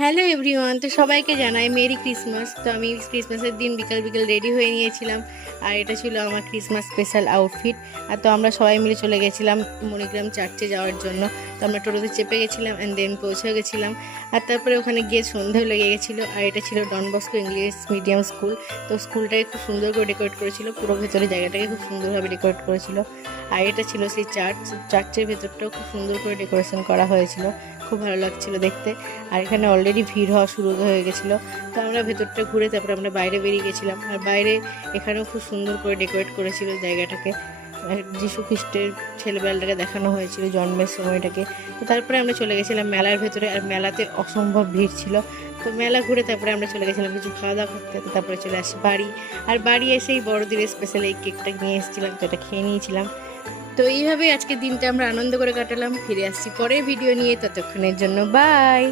Hello everyone, তো সবাইকে জানাই মেরি ক্রিসমাস। তো আমি ক্রিসমাসের দিন বিকাল বিকাল রেডি হয়ে নিয়েছিলাম, আর এটা ছিল আমার ক্রিসমাস স্পেশাল আউটফিট। আর তো আমরা সবাই মিলে চলে গেছিলাম মণিগ্রাম চার্চে যাওয়ার জন্য। তো আমরা টোটোতে চেপে গেছিলাম অ্যান্ড দেন পৌঁছে গেছিলাম। আর তারপরে ওখানে গিয়ে সন্ধ্যেও লেগে গেছিলো। আর এটা ছিল Don Bosco English medium school. তো স্কুলটাকে খুব সুন্দর করে ডেকোরেট করেছিল, পুরো ভেতরে জায়গাটাকে খুব সুন্দরভাবে ডেকোরেট করেছিল। আর এটা ছিল সেই চার্চের ভেতরটাও খুব সুন্দর করে ডেকোরেশন করা হয়েছিল, খুব ভালো লাগছিল দেখতে। আর এখানে অলরেডি ভিড় হওয়া শুরু হয়ে গেছিলো। তো আমরা ভেতরটা ঘুরে তারপরে আমরা বাইরে বেরিয়ে গেছিলাম। আর বাইরে এখানেও খুব সুন্দর করে ডেকোরেট করেছিল জায়গাটাকে, যিশু খ্রিস্টের ছেলেবেলাটাকে দেখানো হয়েছিল, জন্মের সময়টাকে। তো তারপরে আমরা চলে গেছিলাম মেলার ভেতরে, আর মেলাতে অসম্ভব ভিড় ছিল। তো মেলা ঘুরে তারপরে আমরা চলে গেছিলাম কিছু খাওয়া দাওয়া করতে। তো তারপরে চলে আসি বাড়ি। আর বাড়ি এসেই বড়দিনের স্পেশাল এই কেকটা নিয়ে এসেছিলাম, তো এটা খেয়ে নিয়েছিলাম। তো এইভাবেই আজকের দিনটা আমরা আনন্দ করে কাটালাম। ফিরে আসছি পরের ভিডিও নিয়ে, ততক্ষণের জন্য বাই।